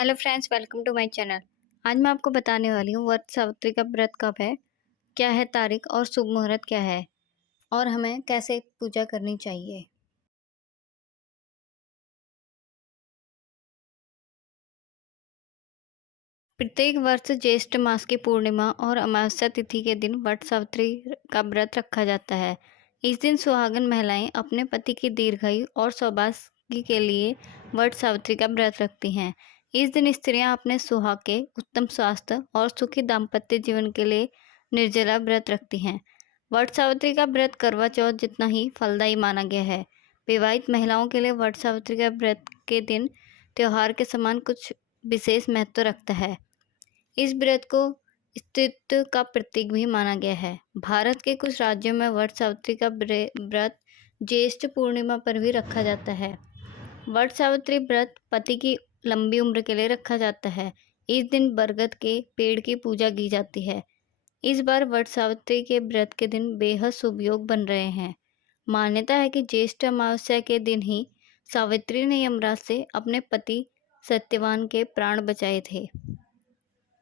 Hello friends, welcome to my channel. आज मैं आपको बताने वाली हूँ वट सावित्री का व्रत कब है, क्या है तारीख और शुभ मुहूर्त क्या है और हमें कैसे पूजा करनी चाहिए। प्रत्येक वर्ष ज्येष्ठ मास की पूर्णिमा और अमावस्या तिथि के दिन वट सावित्री का व्रत रखा जाता है। इस दिन सुहागन महिलाएं अपने पति की दीर्घायु और सौभाग्य के लिए वट सावित्री का व्रत रखती हैं। इस दिन स्त्रियां अपने सुहाग के उत्तम स्वास्थ्य और सुखी दाम्पत्य जीवन के लिए निर्जला व्रत रखती हैं। वट सावित्री का व्रत करवा चौथ जितना ही फलदायी माना गया है। विवाहित महिलाओं के लिए वट सावित्री का व्रत के दिन त्योहार के समान कुछ विशेष महत्व रखता है। इस व्रत को स्त्रीत्व का प्रतीक भी माना गया है। भारत के कुछ राज्यों में वट सावित्री का व्रत ज्येष्ठ पूर्णिमा पर भी रखा जाता है। वट सावित्री व्रत पति की लंबी उम्र के लिए रखा जाता है। इस दिन बरगद के पेड़ की पूजा की जाती है। इस बार वट सावित्री के व्रत के दिन बेहद शुभ योग बन रहे हैं। मान्यता है कि ज्येष्ठ अमावस्या के दिन ही सावित्री ने यमराज से अपने पति सत्यवान के प्राण बचाए थे।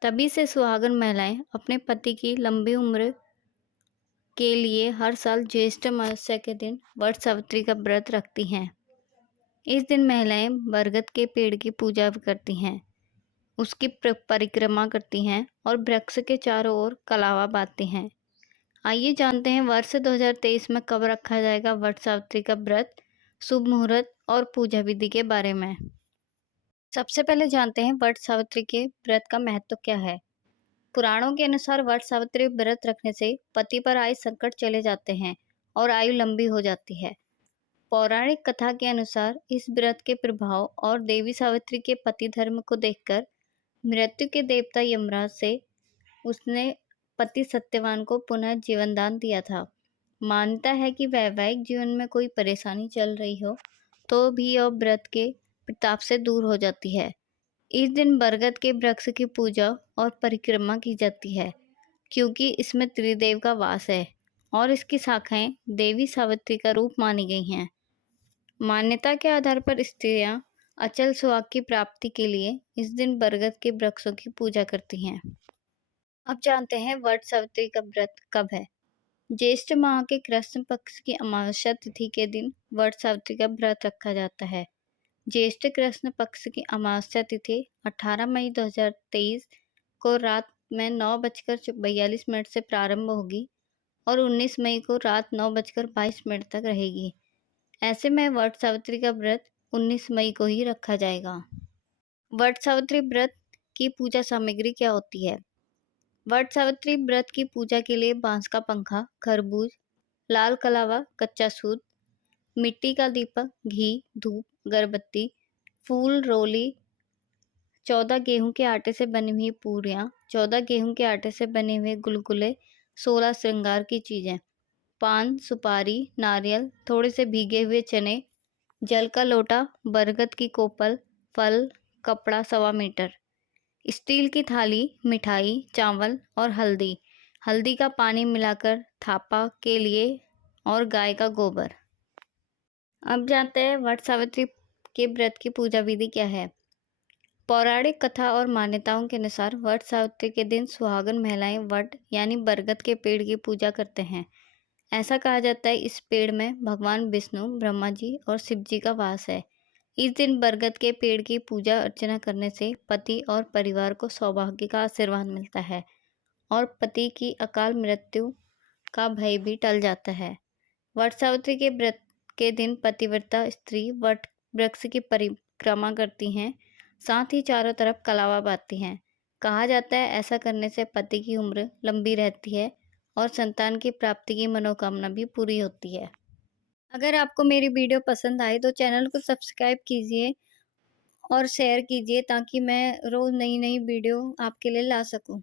तभी से सुहागन महिलाएं अपने पति की लंबी उम्र के लिए हर साल ज्येष्ठ अमावस्या के दिन वट सावित्री का व्रत रखती हैं। इस दिन महिलाएं बरगद के पेड़ की पूजा करती हैं, उसकी परिक्रमा करती हैं और वृक्ष के चारों ओर कलावा बांधती हैं। आइए जानते हैं वर्ष 2023 में कब रखा जाएगा वट सावित्री का व्रत, शुभ मुहूर्त और पूजा विधि के बारे में। सबसे पहले जानते हैं वट सावित्री के व्रत का महत्व क्या है। पुराणों के अनुसार वट सावित्री व्रत रखने से पति पर आए संकट चले जाते हैं और आयु लंबी हो जाती है। पौराणिक कथा के अनुसार इस व्रत के प्रभाव और देवी सावित्री के पति धर्म को देखकर मृत्यु के देवता यमराज से उसने पति सत्यवान को पुनः जीवन दान दिया था। मान्यता है कि वैवाहिक जीवन में कोई परेशानी चल रही हो तो भी यह व्रत के प्रताप से दूर हो जाती है। इस दिन बरगद के वृक्ष की पूजा और परिक्रमा की जाती है, क्योंकि इसमें त्रिदेव का वास है और इसकी शाखाएं देवी सावित्री का रूप मानी गई हैं। मान्यता के आधार पर स्त्रियां अचल सुहाग की प्राप्ति के लिए इस दिन बरगद के वृक्षों की पूजा करती हैं। अब जानते हैं वट सावित्री का व्रत कब है। ज्येष्ठ माह के कृष्ण पक्ष की अमावस्या तिथि के दिन वट सावित्री का व्रत रखा जाता है। ज्येष्ठ कृष्ण पक्ष की अमावस्या तिथि 18 मई 2023 को रात में 9:42 से प्रारंभ होगी और 19 मई को रात 9:22 तक रहेगी। ऐसे में वट सावित्री का व्रत 19 मई को ही रखा जाएगा। वट सावित्री व्रत की पूजा सामग्री क्या होती है। वट सावित्री व्रत की पूजा के लिए बांस का पंखा, खरबूज, लाल कलावा, कच्चा सूत, मिट्टी का दीपक, घी, धूप, अगरबत्ती, फूल, रोली, 14 गेहूं के आटे से बनी हुई पूरियां, 14 गेहूं के आटे से बने हुए गुलगुले, 16 श्रृंगार की चीजें, पान, सुपारी, नारियल, थोड़े से भीगे हुए चने, जल का लोटा, बरगद की कोपल, फल, कपड़ा 1.25 मीटर, स्टील की थाली, मिठाई, चावल और हल्दी, हल्दी का पानी मिलाकर थापा के लिए और गाय का गोबर। अब जानते हैं वट सावित्री के व्रत की पूजा विधि क्या है। पौराणिक कथा और मान्यताओं के अनुसार वट सावित्री के दिन सुहागन महिलाएं वट यानी बरगद के पेड़ की पूजा करते हैं। ऐसा कहा जाता है इस पेड़ में भगवान विष्णु, ब्रह्मा जी और शिव जी का वास है। इस दिन बरगद के पेड़ की पूजा अर्चना करने से पति और परिवार को सौभाग्य का आशीर्वाद मिलता है और पति की अकाल मृत्यु का भय भी टल जाता है। वट सावित्री के व्रत के दिन पतिव्रता स्त्री वट वृक्ष की परिक्रमा करती हैं, साथ ही चारों तरफ कलावा बांधती हैं। कहा जाता है ऐसा करने से पति की उम्र लंबी रहती है और संतान की प्राप्ति की मनोकामना भी पूरी होती है। अगर आपको मेरी वीडियो पसंद आए तो चैनल को सब्सक्राइब कीजिए और शेयर कीजिए ताकि मैं रोज़ नई नई वीडियो आपके लिए ला सकूं।